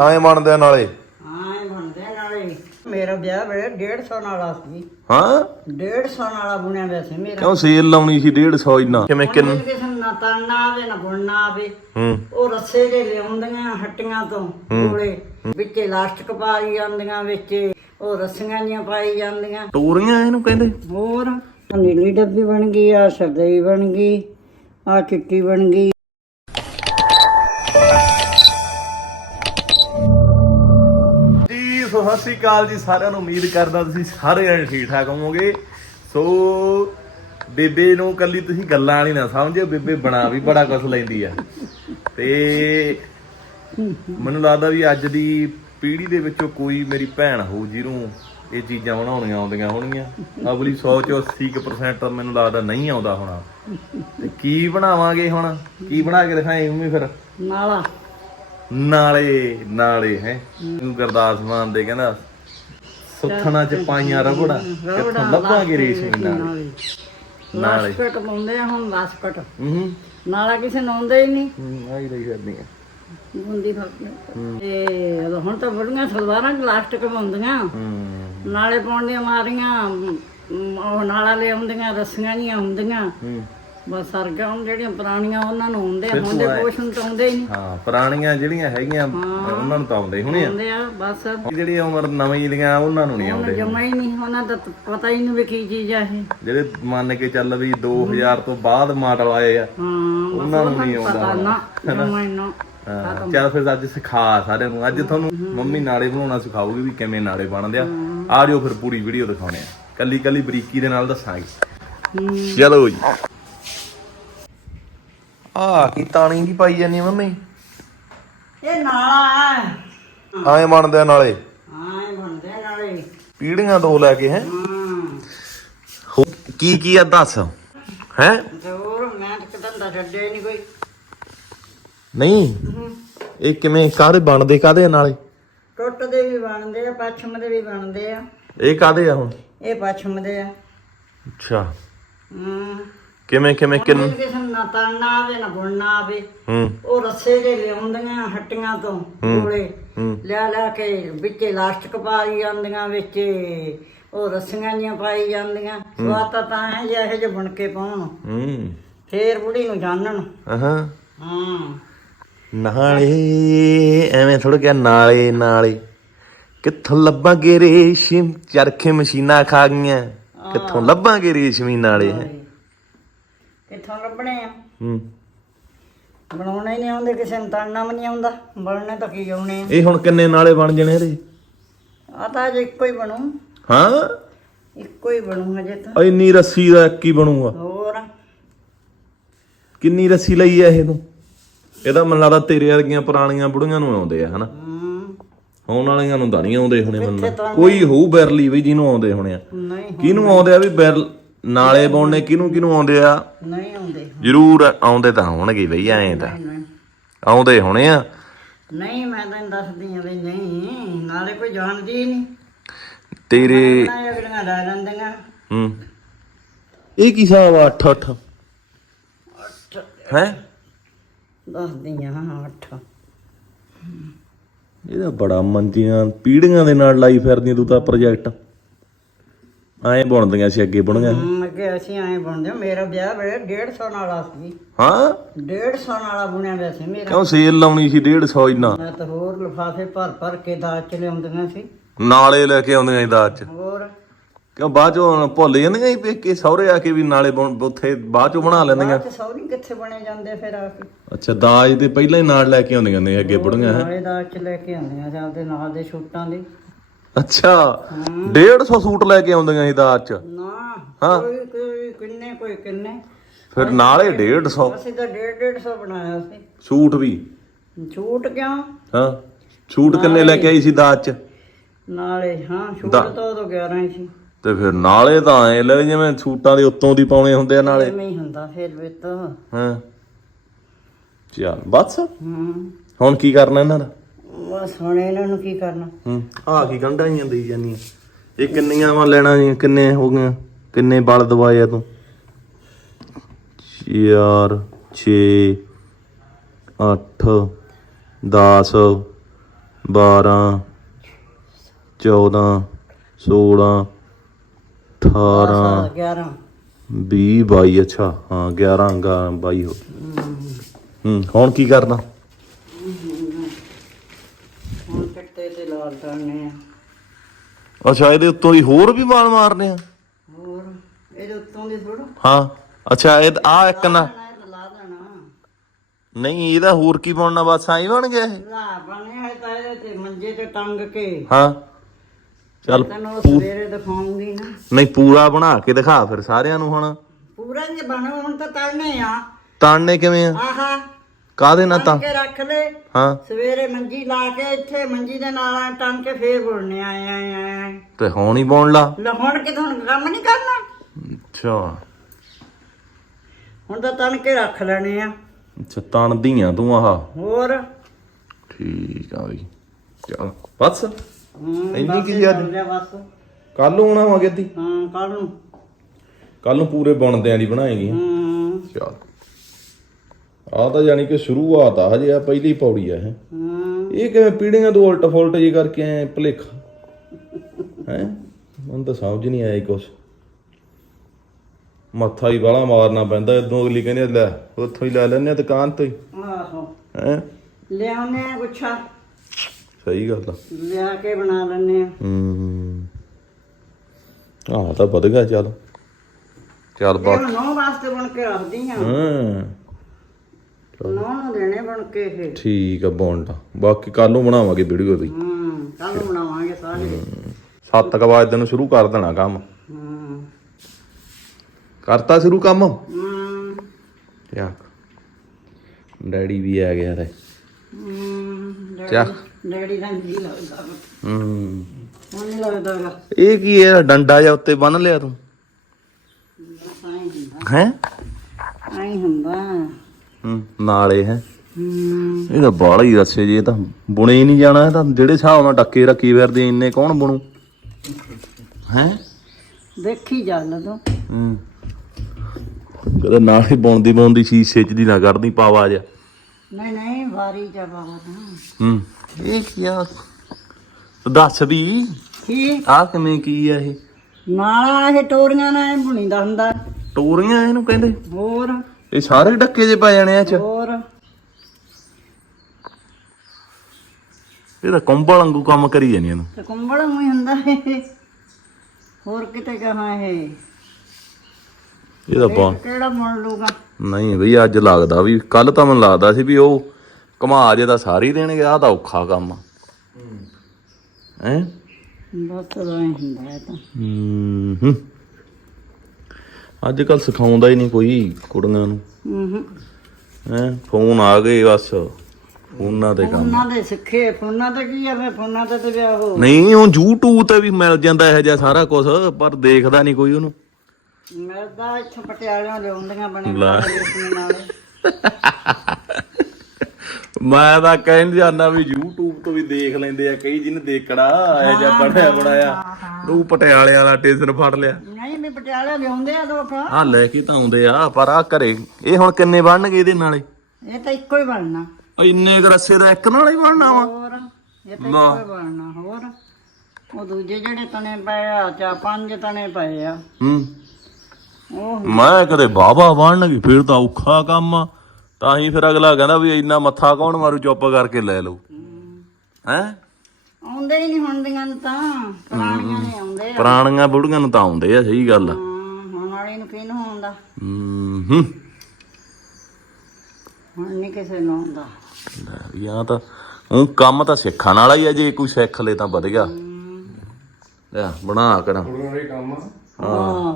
ਐਂ ਬਣਦੇ ਆ ਨਾਲੇ। ਹਾਂ ਇਹ ਬਣਦੇ ਆ ਨਾਲੇ। ਮੇਰਾ ਵਿਆਹ ਵੇ 150 ਨਾਲਾ ਸੀ। ਹਾਂ? 150 ਨਾਲਾ ਬੁਣਿਆ ਹੋਇਆ ਸੀ ਮੇਰਾ। ਕਿਉਂ ਸੇਲ ਲਾਉਣੀ ਸੀ 150 ਇੰਨਾ? ਕਿਵੇਂ ਕਿੰਨ ਕਿਸੇ ਨੂੰ ਆਵੇ ਨਾ ਬੁਣਨਾ ਆਵੇ। ਹੂੰ। ਉਹ ਰੱਸੇ ਦੇ ਲਿਆਉਂਦੀਆਂ ਹੱਟੀਆਂ ਤੋਂ ਕੋਲੇ। ਵਿੱਚ ਇਲਾਸਟਿਕ ਪਾਈ ਜਾਂਦੀਆਂ ਵਿੱਚ। ਉਹ ਰੱਸੀਆਂ ਜੀਆਂ ਪਾਈ ਜਾਂਦੀਆਂ। ਟੋਰੀਆਂ ਇਹਨੂੰ ਕਹਿੰਦੇ? ਹੋਰ। ਆਹ ਨੀਲੀ ਡੱਬੀ ਬਣ ਗਈ ਆ ਸਰਦਈ ਬਣ ਗਈ ਆ ਚਿੱਟੀ ਬਣ ਗਈ। ਸਤਿ ਸ੍ਰੀ ਅਕਾਲ ਜੀ, ਸਾਰਿਆਂ ਨੂੰ ਉਮੀਦ ਕਰਦਾ ਤੁਸੀਂ ਸਾਰੇ ਜਣੇ ਠੀਕ ਠਾਕ ਹੋਵੋਗੇ। ਸੋ, ਬੇਬੇ ਨੂੰ ਕੱਲੀ ਤੁਸੀਂ ਗੱਲਾਂ ਵਾਲੀ ਨਾ ਸਮਝਿਓ, ਬੇਬੇ ਬਣਾ ਵੀ ਬੜਾ ਕੁਝ ਲੈਂਦੀ ਆ। ਤੇ ਮੈਨੂੰ ਲੱਗਦਾ ਵੀ ਅੱਜ ਦੀ ਪੀੜ੍ਹੀ ਦੇ ਵਿੱਚੋਂ ਕੋਈ ਮੇਰੀ ਭੈਣ ਹੋਊ ਜਿਹਨੂੰ ਇਹ ਚੀਜ਼ਾਂ ਬਣਾਉਣੀਆਂ ਆਉਂਦੀਆਂ ਹੋਣਗੀਆਂ। ਅਗਲੀ 100 ਚੋਂ 80% ਮੈਨੂੰ ਲੱਗਦਾ ਨਹੀਂ ਆਉਂਦਾ ਹੋਣਾ। ਤੇ ਕੀ ਬਣਾਵਾਂਗੇ ਹੁਣ? ਕੀ ਬਣਾ ਕੇ ਦਿਖਾਏ ਮੰਮੀ ਫਿਰ? ਨਾਲਾ। ਨਾਲੇ ਨਾਲੇ ਹੈ। ਨੂੰ ਗੁਰਦਾਸ ਮਾਨ ਦੇ ਕਹਿੰਦਾ ਸੁੱਖਣਾ ਚ ਪਾਈਆਂ ਰਬੜਾ ਕਿੱਥੋਂ ਲੱਭਾਂਗੇ ਰੇਸ਼ਮੀ ਨਾਲੇ? ਨਾਲੇ। ਲਾਸਕਟ ਪਾਉਂਦੇ ਆ ਹੁਣ ਲਾਸਕਟ ਹੂੰ। ਨਾਲਾ ਕਿਸੇ ਨੂੰ ਆਉਂਦਾ ਹੀ ਨਹੀਂ। ਹੂੰ ਆਈ ਰਹੀ ਕਰਨੀ ਆ। ਬੁੰਦੀ ਤੇ ਹੁਣ ਤਾਂ ਬੜੀਆਂ ਸਲਵਾਰਾਂ ਪਲਾਸਟਿਕ ਪਾਉਂਦੀਆਂ ਨਾਲੇ ਪਾਉਣ ਦੀਆਂ ਮਾਰੀਆਂ ਉਹ ਨਾਲਾ ਲੈ ਆਉਂਦੀਆਂ ਰੱਸੀਆਂ ਜੀਆਂ ਹੁੰਦੀਆਂ। ਹੁਣ ਜਿਹੜੀਆਂ ਪੁਰਾਣੀਆਂ ਉਹਨਾਂ ਨੂੰ ਆਉਂਦੇ ਆ ਫਿਰ ਹੁੰਦੇ ਤੂੰ ਐ- ਕੁਛ ਨੂੰ ਤਾਂ ਆਉਂਦੇ ਹੀ ਨਹੀਂ। ਹਾਂ ਪੁਰਾਣੀਆਂ ਜਿਹੜੀਆਂ ਹੈਗੀਆਂ ਉਹਨਾਂ ਨੂੰ ਤਾਂ ਆਉਂਦੇ ਹੁਣੇ ਆ। ਬਸ। ਜਿਹੜੀ ਉਮਰ ਨਵੀਂ ਦੀਆਂ ਉਹਨਾਂ ਨੂੰ ਨਹੀਂ ਆਉਂਦੇ ਜਮਾ ਹੀ ਨਹੀਂ ਉਹਨਾਂ ਦਾ ਤਾਂ ਪਤਾ ਹੀ ਨਹੀਂ ਵੀ ਕੀ ਚੀਜ਼ ਆ ਇਹ। ਜਿਹੜੇ ਮੰਨ ਕੇ ਚੱਲ ਵੀ 2000 ਤੋਂ ਬਾਅਦ ਮਾਡਲ ਆਏ ਆ ਹਾਂ ਉਹਨਾਂ ਨੂੰ ਨਹੀਂ ਪਤਾ ਆਉਂਦਾ ਨਾ ਜਮਾ ਹੀ ਨਾ। ਹਾਂ ਚੱਲ ਫਿਰ ਅੱਜ ਸਿਖਾ ਸਾਰਿਆਂ ਨੂੰ। ਅੱਜ ਤੁਹਾਨੂੰ ਮੰਮੀ ਨਾਲੇ ਬਣਾਉਣਾ ਸਿਖਾਊਗੀ ਵੀ ਕਿਵੇਂ ਨਾਲੇ ਬਣਦੇ ਆ। ਆ ਜਾਓ ਫਿਰ ਪੂਰੀ ਵੀਡੀਓ ਦਿਖਾਉਣੇ ਆ। ਕੱਲੀ ਕੱਲੀ ਬਰੀਕੀ ਦੇ ਨਾਲ ਦੱਸਾਂਗੇ। ਚਲੋ ਜੀ। ਆ ਕੀ ਤਾਣੀ ਦੀ ਪਾਈ ਜਾਨੀ ਮੰਮੀ? ਇਹ ਨਾਲਾ। ਐਂ ਬਣਦੇ ਆ ਨਾਲੇ। ਹਾਂ ਇਹ ਬਣਦੇ ਆ ਨਾਲੇ। ਪੀੜੀਆਂ ਦੋ ਲੈ ਕੇ ਹੈ? ਹਾਂ। ਕੀ ਕੀ ਆ ਦੱਸ? ਹੈ? ਹੋਰ ਮੈਂ ਤਾਂ ਕਿਤੇ ਦਾ ਛੱਡਿਆ ਹੀ ਨਹੀਂ ਕੋਈ। ਨਹੀਂ? ਇਹ ਕਿਵੇਂ ਕਾਹਦੇ ਬਣਦੇ ਕਾਹਦੇ ਆ ਨਾਲੇ? ਟੁੱਟਦੇ ਵੀ ਬਣਦੇ ਆ ਪੱਛਮ ਦੇ ਵੀ ਬਣਦੇ ਆ। ਇਹ ਕਾਹਦੇ ਆ ਹੁਣ? ਇਹ ਪੱਛਮ ਦੇ ਆ। ਅੱਛਾ। ਹੂੰ। ਕਿਵੇਂ ਕਿਵੇਂ ਕਿੰਨ ਕਿਸੇ ਨੂੰ ਨਾ ਤੜਨਾ ਆਵੇ ਨਾ ਬੁਣਨਾ ਆਵੇ। ਹੂੰ। ਉਹ ਰੱਸੇ ਦੇ ਲਿਆਉਂਦੀਆਂ ਹੱਟੀਆਂ ਤੋਂ ਕੋਲੇ। ਲਿਆ ਲਿਆ ਕੇ ਵਿੱਚ ਇਲਾਸਟਿਕ ਪਾਈ ਜਾਂਦੀਆਂ ਵਿੱਚ ਉਹ ਰੱਸੀਆਂ ਜੀਆਂ ਪਾਈ ਜਾਂਦੀਆਂ। ਸਵਾਤਾ ਤਾਂ ਹੈ ਜੇ ਇਹੋ ਜਿਹੇ ਬੁਣ ਕੇ ਪਾਉਣ। ਹੂੰ। ਫੇਰ ਬੁੜੀ ਨੂੰ ਜਾਣਨ। ਹਾਂ ਹਾਂ। ਨਾਲੇ ਐਵੇਂ ਥੋੜਾ ਕਿਹਾ ਨਾਲੇ ਨਾਲੇ। ਕਿੱਥੋਂ ਲੱਭਾਂਗੇ ਰੇਸ਼ਮ? ਚਰਖੇ ਮਸ਼ੀਨਾਂ ਖਾ ਗਈਆਂ। ਕਿੱਥੋਂ ਲੱਭਾਂਗੇ ਰੇਸ਼ਮੀ ਨਾਲੇ? ਹੈਂ? ਕਿੱਥੋਂ ਲੱਭਣੇ ਆ? ਹੂੰ। ਬਣਾਉਣਾ ਹੀ ਨਹੀਂ ਆਉਂਦੇ ਕਿਸੇ ਨੂੰ ਤੜਨਾ ਵੀ ਨਹੀਂ ਆਉਂਦਾ। ਬਣਨੇ ਤਾਂ ਕੀ ਆਉਣੇ ਆ? ਇਹ ਹੁਣ ਕਿੰਨੇ ਨਾਲੇ ਬਣ ਜਣੇ ਇਹਦੇ? ਆ ਤਾਂ ਅਜੇ ਇੱਕੋ ਹੀ ਬਣੂ। ਹਾਂ? ਇੱਕੋ ਹੀ ਬਣੂ ਹਜੇ ਤਾਂ। ਇੰਨੀ ਰੱਸੀ ਦਾ ਕੀ ਬਣੂਗਾ। ਹੋਰ? ਕਿੰਨੀ ਰੱਸੀ ਲਈ ਆ ਇਹ ਤੂੰ? ਇਹਦਾ ਮੈਨੂੰ ਲੱਗਦਾ ਤੇਰੇ ਵਰਗੀਆਂ ਪੁਰਾਣੀਆਂ ਬੁੜੀਆਂ ਨੂੰ ਆਉਂਦੇ ਆ ਹਨਾ? ਹੂੰ। ਆਉਣ ਵਾਲੀਆਂ ਨੂੰ ਤਾਂ ਨਹੀਂ ਆਉਂਦੇ ਹੋਣੇ ਮੈਨੂੰ ਤਾਂ ਕੋਈ ਹੋਊ ਬੈਰਲੀ ਵੀ ਜਿਹਨੂੰ ਆਉਂਦੇ ਹੋਣੇ ਆ। ਨਹੀਂ ਕਿਹਨੂੰ ਆਉਂਦੇ ਆ ਵੀ ਬੈਰਲ ਨਾਲੇ ਬੁਣਨੇ ਕਿਹਨੂੰ ਕਿਹਨੂੰ ਆਉਂਦੇ ਆ? ਨਹੀਂ ਆਉਂਦੇ। ਜ਼ਰੂਰ ਆਉਂਦੇ ਤਾਂ ਹੋਣਗੇ ਬਈ ਐਂ ਤਾਂ। ਆਉਂਦੇ ਹੋਣੇ ਆ। ਨਹੀਂ ਮੈਂ ਤਾਂ ਦੱਸਦੀ ਆ ਵੀ ਨਹੀਂ ਨਾਲੇ ਕੋਈ ਜਾਣਦੀ ਨਹੀਂ। ਤੇਰੇ ਨਾ ਅਗਲੀਆਂ ਲੈ ਲੈਂਦੀਆਂ ਹੂੰ। ਇਹ ਕੀ ਹਿਸਾਬ ਆ 8 8 ਹੈ? ਦੱਸਦੀ ਆ ਹਾਂ ਅੱਠ। ਇਹਦਾ ਬੜਾ ਮੰਦੀਆਂ ਪੀੜੀਆਂ ਦੇ ਨਾਲ ਲਾਈ ਫਿਰਦੀ ਤੂੰ ਤਾਂ ਪ੍ਰੋਜੈਕਟ ਐਂ ਬਣਦੀਆਂ ਸੀ ਅੱਗੇ ਬਣੀਆਂ ਹਮ, ਅੱਗੇ ਅਸੀਂ ਐਂ ਬਣਦੇ ਮੇਰਾ ਵਿਆਹ ਵੇ 150 ਨਾਲਾ ਸੀ। ਹਾਂ? 150 ਨਾਲਾ ਬੁਣਿਆ ਹੋਇਆ ਸੀ ਮੇਰਾ। ਕਿਉਂ ਸੇਲ ਲਾਉਣੀ ਸੀ 150 ਇੰਨਾ? ਮੈਂ ਤਾਂ ਹੋਰ ਲਿਫਾਫੇ ਭਰ ਭਰ ਕੇ ਦਾਜ ਚ ਲਿਆਉਂਦੀਆਂ ਸੀ। ਨਾਲੇ ਲੈ ਕੇ ਆਉਂਦੀਆਂ ਸੀ ਦਾਜ ਚ? ਹੋਰ? ਕਿਉਂ ਬਾਅਦ ਚੋਂ ਭੁੱਲ ਜਾਂਦੀਆਂ ਸੀ ਪੇਕੇ ਸਹੁਰੇ ਆ ਕੇ ਵੀ ਨਾਲੇ ਬਣ- ਉੱਥੇ ਬਾਅਦ ਚੋਂ ਬਣਾ ਲੈਂਦੀਆਂ? ਤੇ ਸੌਰੀ ਕਿੱਥੇ ਬਣੇ ਜਾਂਦੇ ਫਿਰ ਆ ਕੇ? ਅੱਛਾ ਦਾਜ ਦੇ ਪਹਿਲਾਂ ਹੀ ਨਾਲ ਲੈ ਕੇ ਆਉਂਦੀਆਂ ਨੇ ਅੱਗੇ ਬੁੜੀਆਂ ਹੈਂ। ਨਾਲੇ ਦਾਜ ਚ ਲੈ ਕੇ ਆਉਂਦੀਆਂ ਆਪਦੇ ਨਾਲ ਦੇ ਛੂਟਾਂ ਦੇ। ਅੱਛਾ 150 ਸੂਟ ਲੈ ਕੇ ਆਉਂਦੀਆਂ ਸੀ ਦਾਜ ਚ। ਨਾ ਹਾਂ। ਕੋਈ ਕੋਈ ਕਿੰਨੇ ਕੋਈ ਕਿੰਨੇ? ਫਿਰ ਨਾਲੇ 150 ਅਸੀਂ ਤਾਂ 1.5 150 ਬਣਾਇਆ ਸੀ। ਸੂਟ ਵੀ। ਛੂਟ ਕਿਉਂ? ਹਾਂ ਸੂਟ ਕਿੰਨੇ ਲੈ ਕੇ ਆਈ ਸੀ ਦਾਜ ਚ? ਨਾਲੇ ਹਾਂ ਛੂਟ ਦਾ- ਤਾਂ ਉਦੋਂ 11 ਹੀ ਸੀ। ਤੇ ਫਿਰ ਨਾਲੇ ਤਾਂ ਐ ਲੈ ਜਿਵੇਂ ਸੂਟਾਂ ਦੇ ਉੱਤੋਂ ਦੀ ਪਾਉਣੇ ਹੁੰਦੇ ਆ ਨਾਲੇ। ਐਵੇਂ ਹੀ ਹੁੰਦਾ ਫਿਰ ਵੀ ਤਾਂ ਹਾਂ। ਚੱਲ ਬਸ। ਹੂੰ। ਹੁਣ ਕੀ ਕਰਨਾ ਇਹਨਾਂ ਦਾ? ਬਸ ਹੁਣ ਇਹਨਾਂ ਨੂੰ ਕੀ ਕਰਨਾ। ਹੂੰ ਆ ਕੀ ਗੰਢਾਂ ਹੀ ਦੇਈ ਜਾਂਦੀਆਂ ਇਹ ਕਿੰਨੀਆਂ ਵਾ ਲੈਣਾ ਜੀ ਕਿੰਨੇ ਹੋ ਗਈਆਂ ਕਿੰਨੇ ਬਲ ਦਵਾਏ ਆ ਤੂੰ? 4 6 8 10 12 14 16 18 11 20 22 ਅੱਛਾ ਹਾਂ 11 ਗਾ 22 ਹੋ ਗਏ। ਹੂੰ ਹੁਣ ਕੀ ਕਰਨਾ? ਹੁਣ ਚਿੱਟੇ ਤੇ ਲਾਲ ਕਰਨੇ ਆ। ਅੱਛਾ ਇਹਦੇ ਉੱਤੋਂ ਹੀ ਹੋਰ ਵੀ ਵਾਲ ਮਾਰਨੇ ਆ? ਹੋਰ ਇਹਦੇ ਉੱਤੋਂ ਦੀ ਥੋੜਾ ਹਾਂ ਅੱਛਾ ਇਹ ਆ ਇੱਕ ਨਾ ਲਾ ਦੇਣਾ ਨਹੀਂ ਇਹਦਾ ਹੋਰ ਕੀ ਬਣਨਾ ਬਸ ਆਈ ਬਣ ਗਿਆ ਇਹ? ਲਾ ਹੈ ਤਾਂ ਇਹਦੇ ਤੇ ਮੰਜੇ ਤੇ ਟੰਗ ਕੇ। ਹਾਂ ਚੱਲ ਤੈਨੂੰ ਉਹ ਸਵੇਰੇ ਦਿਖਾਉਂਗੀ ਨਾ। ਨਹੀਂ ਪੂਰਾ ਬਣਾ ਕੇ ਦਿਖਾ ਫਿਰ ਸਾਰਿਆਂ ਨੂੰ ਹੁਣ। ਪੂਰਾ ਜੇ ਬਣੋ ਹੁਣ ਤਾਂ ਤਲਨੇ ਆ। ਤਾਣਨੇ ਕਿਵੇਂ ਆ? ਆਹਾ ਕਾਦੇ ਨਾਲ ਤਾਂ? ਕੇ ਰੱਖ ਲੈ। ਹਾਂ। ਸਵੇਰੇ ਮੰਜੀ ਲਾ ਕੇ ਇੱਥੇ ਮੰਜੀ ਦੇ ਨਾਲ ਐਂ ਟੰਗ ਕੇ ਫੇਰ ਬੁਣਨੇ ਆਏ ਆਏ ਆਏ ਤੇ ਹੁਣ ਹੀ ਬੁਣ ਲਾ। ਲਹਣ ਕੇ ਤੁਹਾਨੂੰ ਕੰਮ ਨਹੀਂ ਕਰਨਾ? ਅੱਛਾ। ਹੁਣ ਤਾਂ ਤਣ ਕੇ ਰੱਖ ਲੈਣੇ ਆ। ਅੱਛਾ ਤਣਦੀ ਆ ਤੂੰ ਆਹ। ਹੋਰ? ਠੀਕ ਆ ਬਈ। ਚੱਲ ਬਸ। ਇੰਨੀ ਬਸ ਕੀ ਇਹ? ਚੱਲ ਰਿਹਾ ਬਸ। ਕੱਲ ਨੂੰ ਆਉਣਾ ਵਾਂਗੇ ਦੀ ਹਾਂ ਕੱਲ ਨੂੰ। ਕੱਲ ਨੂੰ ਪੂਰੇ ਬਣਦਿਆਂ ਦੀ ਬਣਾਏਗੀ। ਹੂੰ। ਚੱਲ। ਆ ਤਾਂ ਯਾਨੀ ਕਿ ਸ਼ੁਰੂਆਤ ਆ ਹਜੇ ਆ ਪਹਿਲੀ ਪੌੜੀ ਆ ਇਹ। ਹੂੰ ਇਹ ਕਿਵੇਂ ਪੀੜੀਆਂ ਤੋਂ ਉਲਟ ਫੁਲਟ ਜੀ ਕਰਕੇ ਐ ਭਲੇਖਾ? ਹੈ? ਮੈਨੂੰ ਤਾਂ ਸਮਝ ਨਹੀਂ ਆਈ ਕੁਛ। ਮੱਥਾ ਹੀ ਬਾਲਾ ਮਾਰਨਾ ਪੈਂਦਾ ਇਦੋਂ ਅਗਲੀ ਕਹਿੰਦੀ ਲੈ ਉੱਥੋਂ ਹੀ ਲੈ ਲੈਨੇ ਆ ਦੁਕਾਨ ਤੋਂ ਹੀ। ਆਹੋ। ਹੈ? ਲਿਆਉਨੇ ਆ ਗੁੱਛਾ। ਸਹੀ ਗੱਲ ਆ। ਲਿਆ ਕੇ ਬਣਾ ਲੈਣੇ ਆ। ਹੂੰ। ਤਾਂ ਵਧ ਗਿਆ ਚੱਲ। ਚੱਲ ਬਾ ਇਹ ਨੌ ਵਾਸਤੇ ਬਣ ਕੇ ਰੱਖਦੀ ਆ। ਹਾਂ। ਨੌ ਨੂੰ ਦੇਣੇ ਬਣ ਕੇ ਇਹ। ਠੀਕ ਆ ਬੌਂਡਾ ਬਾਕੀ ਕੱਲ ਨੂੰ ਬਣਾਵਾਂਗੇ ਵੀਡੀਓ ਦੀ ਹੂੰ ਕੱਲ ਨੂੰ ਬਣਾਵਾਂਗੇ ਸਾਰੇ। 7 ਵਜੇ ਨੂੰ ਸ਼ੁਰੂ ਕਰ ਦੇਣਾ ਕੰਮ। ਹੂੰ। ਕਰਤਾ ਸ਼ੁਰੂ ਕੰਮ? ਹੂੰ। ਯਾ ਡੈਡੀ ਵੀ ਆ ਗਿਆ ਰੇ। ਹੂੰ ਚੱਲ। ਡੈਡੀ ਦਾ ਜੀ ਲੱਗਦਾ। ਵਾ। ਹੂੰ। ਹੁਣ ਨਹੀਂ ਲੱਗਦਾ ਗਾ ਇਹ ਕੀ ਹੈ ਡੰਡਾ ਜਾਂ ਉੱਤੇ ਬੰਨ ਲਿਆ ਤੂੰ? ਹੈ ਆਈ ਹੁੰਦਾ। ਹੂੰ ਨਾਲੇ ਹੈ। ਇਹ ਤਾਂ ਬਾਹਲਾ ਹੀ ਰੱਸੇ ਜੀ ਇਹ ਤਾਂ ਬੁਣੇ ਹੀ ਨਹੀਂ ਜਾਣਾ ਇਹ ਤਾਂ ਜਿਹੜੇ ਹਿਸਾਬ ਨਾਲ ਟੱਕੇ ਰੱਖੀ ਫਿਰਦੇ ਇੰਨੇ ਕੌਣ ਬਣੂ? ਹੈ? ਦੇਖੀ ਜਾ ਲਦੋਂ ਹੂੰ। ਕਦੇ ਨਾਲ ਹੀ ਬੁਣਦੀ ਬੁਣਦੀ ਸ਼ੀਸ਼ੇ ਚ ਦੀ ਨਾ ਕਰਦੀ ਪਾਵਾ ਜਾ ਨਹੀਂ ਨਹੀਂ ਵਾਰੀ ਜਾ ਬਾਬਾ ਹੂੰ। ਇਹ ਕੀ ਆ? ਦੱਸ ਵੀ। ਕੀ? ਆ ਕਿਵੇਂ ਕੀ ਆ ਇਹ? ਨਾਲਾ ਇਹ ਟੋਰੀਆਂ ਨਾਲ ਬੁਣੀਦਾ ਹੁੰਦਾ। ਟੋਰੀਆਂ ਇਹਨੂੰ ਕਹਿੰਦੇ? ਹੋਰ? ਇਹ ਸਾਰੇ ਡੱਕੇ ਜੇ ਪੈ ਜਾਣੇ ਆ ਚ। ਹੋਰ? ਇਹ ਤਾਂ ਕੰਬਲ ਵਾਂਗੂ ਕੰਮ ਕਰੀ ਜਾਨੀ ਇਹਨੂੰ। ਤੇ ਕੁੰਬੜ ਨੂੰ ਹੀ ਹੁੰਦਾ ਇਹ। ਹੋਰ ਕਿਤੇ ਕਹਾਂ ਇਹ? ਇਹ ਤਾਂ ਬਾ ਕਿਹੜਾ ਮੁੜ ਲੂਗਾ ਨਹੀਂ ਬਈ ਅੱਜ ਲੱਗਦਾ ਵੀ ਕੱਲ ਤਾਂ ਮੈਨੂੰ ਲੱਗਦਾ ਸੀ ਵੀ ਉਹ ਘਮਾ ਜੇ ਤਾਂ ਸਾਰੀ ਦੇਣਗੇ ਆਹ ਤਾਂ ਔਖਾ ਕੰਮ ਆ। ਹੈ। ਬਸ ਐਂ ਹੁੰਦਾ ਇਹ ਤਾਂ। ਹੂੰ। ਅੱਜ ਕੱਲ ਸਿਖਾਉਂਦਾ ਹੀ ਨਹੀਂ ਕੋਈ ਕੁੜੀਆਂ ਨੂੰ। ਹੂੰ ਹੈ ਫੋਨ ਆ ਗਏ ਬਸ। ਫੋਨਾਂ ਤੇ ਕੰਮ। ਫੋਨਾਂ ਦੇ ਸਿੱਖੇ ਫੋਨਾਂ ਤੇ ਕੀ ਆ ਫੇ ਫੋਨਾਂ ਤੇ ਤੇ ਵਿਆਹ ਹੋ। ਨਹੀਂ ਉਹ YouTube ਤੇ ਵੀ ਮਿਲ ਜਾਂਦਾ ਇਹੋ ਜਿਹਾ ਸਾਰਾ ਕੁਝ ਪਰ ਦੇਖਦਾ ਨਹੀਂ ਕੋਈ ਉਹਨੂੰ। ਮਿਲਦਾ ਇੱਥੋਂ ਪਟਿਆਲਿਆਂ ਲਿਆਉਂਦੀਆਂ ਬਣੇ ਲੈ। ਬਣਾਏ ਨਾਲੇ ਮੈਂ ਤਾਂ ਕਹਿਣ ਜਾਂਦਾ ਵੀ YouTube ਤੋਂ ਵੀ ਦੇਖ ਲੈਂਦੇ ਆ ਕਈ ਜਿਹਨੇ ਦੇਖਣਾ ਇਹ ਜਿਹਾ ਬਣਿਆ ਬਣਾਇਆ। ਤੂੰ ਪਟਿਆਲੇ ਵਾਲਾ ਟੇਸ਼ਨ ਫੜ ਲਿਆ। ਨਹੀਂ ਮੈਂ ਪਟਿਆਲੇ ਲਿਆਉਂਦੇ ਆ ਲੋਕ ਆ ਲੈ ਕੇ ਤਾਂ ਆਉਂਦੇ ਆ ਪਰ ਆ ਘਰੇ ਇਹ ਹੁਣ ਕਿੰਨੇ ਬਣਨਗੇ ਇਹਦੇ ਨਾਲੇ? ਇਹ ਤਾਂ ਇੱਕੋ ਹੀ ਬਣਨਾ। ਉਹ ਇੰਨੇ ਕੁ ਰੱਸੇ ਦਾ ਇੱਕ ਨਾਲ ਹੀ ਬਣਨਾ ਵਾ। ਹੋਰ ਇਹ ਤਾਂ ਇੱਕੋ ਹੀ ਬਣਨਾ ਹੋਰ। ਉਹ ਦੂਜੇ ਜਿਹੜੇ ਤਣੇ ਪਏ ਆ ਚਾ ਪੰਜ ਤਣੇ ਪਏ ਆ। ਹੂੰ। ਉਹ ਮੈਂ ਕਦੇ ਬਾਬਾ ਬਣਨਗੇ ਫਿਰ ਤਾਂ ਔਖਾ ਕੰਮ ਆ। ਤਾਂ ਹੀ ਫਿਰ ਅਗਲਾ ਕਹਿੰਦਾ ਵੀ ਇੰਨਾ ਮੱਥਾ ਕੌਣ ਮਾਰੂ ਚੁੱਪ ਕਰਕੇ ਲੈ ਲਓ। ਹੈ? ਆਉਂਦੇ ਹੀ ਨਹੀਂ ਹੁੰਦੀਆਂ ਨੂੰ ਤਾਂ। ਪੁਰਾਣੀਆਂ ਨੇ ਆਉਂਦੇ ਆ ਪੁਰਾਣੀਆਂ ਬੁੜੀਆਂ ਨੂੰ ਤਾਂ ਆਉਂਦੇ ਆ ਸਹੀ ਗੱਲ ਆ। ਹਾਂ, ਹੁਣ ਵਾਲੀ ਨੂੰ ਕਿਹਨੂੰ ਆਉਂਦਾ? ਹੂੰ। ਹੂੰ ਹੁਣ ਨਹੀਂ ਕਿਸੇ ਨੂੰ ਆਉਂਦਾ। ਯਾ ਤਾਂ ਉਹ ਕੰਮ ਤਾਂ ਸਿੱਖਣ ਵਾਲਾ ਹੀ ਆ ਜੇ ਕੋਈ ਸਿੱਖ ਲੇ ਤਾਂ ਵਧ ਗਿਆ ਲੈ ਬਣਾ ਕਰਾਂ। ਹਾਂ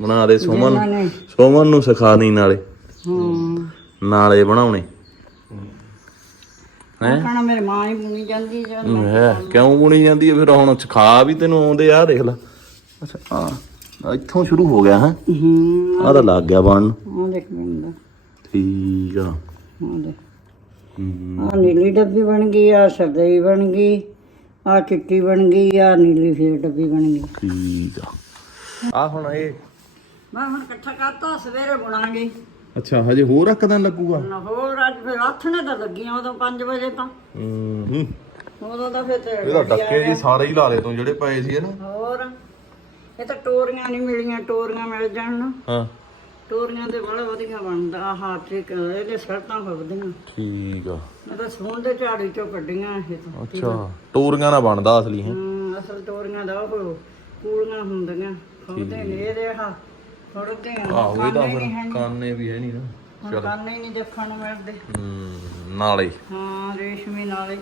ਬਣਾ ਦੇ ਸੁਮਨ। ਇਹਨਾਂ ਨੇ ਸੁਮਨ ਨੂੰ ਸਿਖਾ ਨਹੀਂ ਨਾਲੇ। ਹੂੰ। ਨਾਲੇ ਬਣਾਉਣੇ। ਹੈ? ਖਾਣਾ ਮੇਰੇ ਮਾਂ ਹੀ ਬੁਣੀ ਜਾਂਦੀ ਜਾਂ ਹੈ ਕਿਉਂ ਬੁਣੀ ਜਾਂਦੀ ਹੈ? ਫਿਰ ਹੁਣ ਸਿਖਾ ਵੀ ਤੈਨੂੰ ਆਉਂਦੇ ਆ ਦੇਖ ਲੈ। ਅੱਛਾ ਆ ਇੱਥੋਂ ਸ਼ੁਰੂ ਹੋ ਗਿਆ ਹੈ? ਹੂੰ। ਆ ਤਾਂ ਲੱਗ ਗਿਆ ਬਣਨ। ਉਹ ਦੇਖ ਬੰਦਾ ਠੀਕ ਆ। ਉਹ ਦੇਖ। ਹੂੰ। ਆ ਨੀਲੀ ਡੱਬੀ ਬਣ ਗਈ ਆ ਸਦਈ ਬਣ ਗਈ ਆ ਚਿੱਟੀ ਬਣ ਗਈ ਆ ਨੀਲੀ ਫੇਰ ਡੱਬੀ ਬਣ ਗਈ। ਠੀਕ ਆ। ਆ ਹੁਣ ਇਹ ਮੈਂ ਹੁਣ ਇਕੱਠਾ ਕਰਤਾ ਸਵੇਰੇ ਬੁਣਾਂਗੇ। ਅੱਛਾ ਹਜੇ ਹੋਰ ਇੱਕ ਦਿਨ ਲੱਗੂਗਾ? ਨਾ ਹੋਰ ਅੱਜ ਫਿਰ ਨੇ ਤਾਂ ਲੱਗੀਆਂ ਉਦੋਂ 5 ਵਜੇ ਤਾਂ। ਹੂੰ। ਉਦੋਂ ਤਾਂ ਫਿਰ ਤੇ ਇਹਦਾ ਡੱਕੇ ਜੀ ਸਾਰੇ ਹੀ ਲਾ ਦੇ ਤੂੰ ਜਿਹੜੇ ਪਏ ਸੀ ਨਾ। ਹੋਰ ਇਹ ਤਾਂ ਟੋਰੀਆਂ ਨਹੀਂ ਮਿਲੀਆਂ ਟੋਰੀਆਂ ਮਿਲ ਜਾਣ ਨਾ। ਹਾਂ। ਟੋਰੀਆਂ ਤੇ ਬੜਾ ਵਧੀਆ ਬਣਦਾ ਆਹ ਤੇ ਇਹਦੇ ਸੜਤਾਂ ਫੁੱਟਦੀਆਂ ਠੀਕ ਆ। ਮੈਂ ਤਾਂ ਸੂਣ ਦੇ ਝਾੜੀ ਚੋਂ ਕੱਢੀਆਂ ਇਹ ਤਾਂ। ਅੱਛਾ ਟੋਰੀਆਂ ਨਾਲ ਬਣਦਾ ਅਸਲੀ ਹੈ। ਅਸਲ ਟੋਰੀਆਂ ਦਾ ਉਹ ਕੂਲੀਆਂ ਹੁੰਦੀਆਂ ਖੋਦੇ ਨੇ ਇਹਦੇ ਆਹ। ਆ ਆਹੋ ਇਹਦਾ ਫਿਰ ਕਾਨੇ ਵੀ ਹੈ ਨਹੀਂ ਨਾ ਕਾਨੇ ਹੀ ਨਹੀਂ ਦੇਖਣ ਨੂੰ ਮਿਲਦੇ। ਹੂੰ ਨਾਲੇ। ਹਾਂ ਰੇਸ਼ਮੀ ਨਾਲੇ।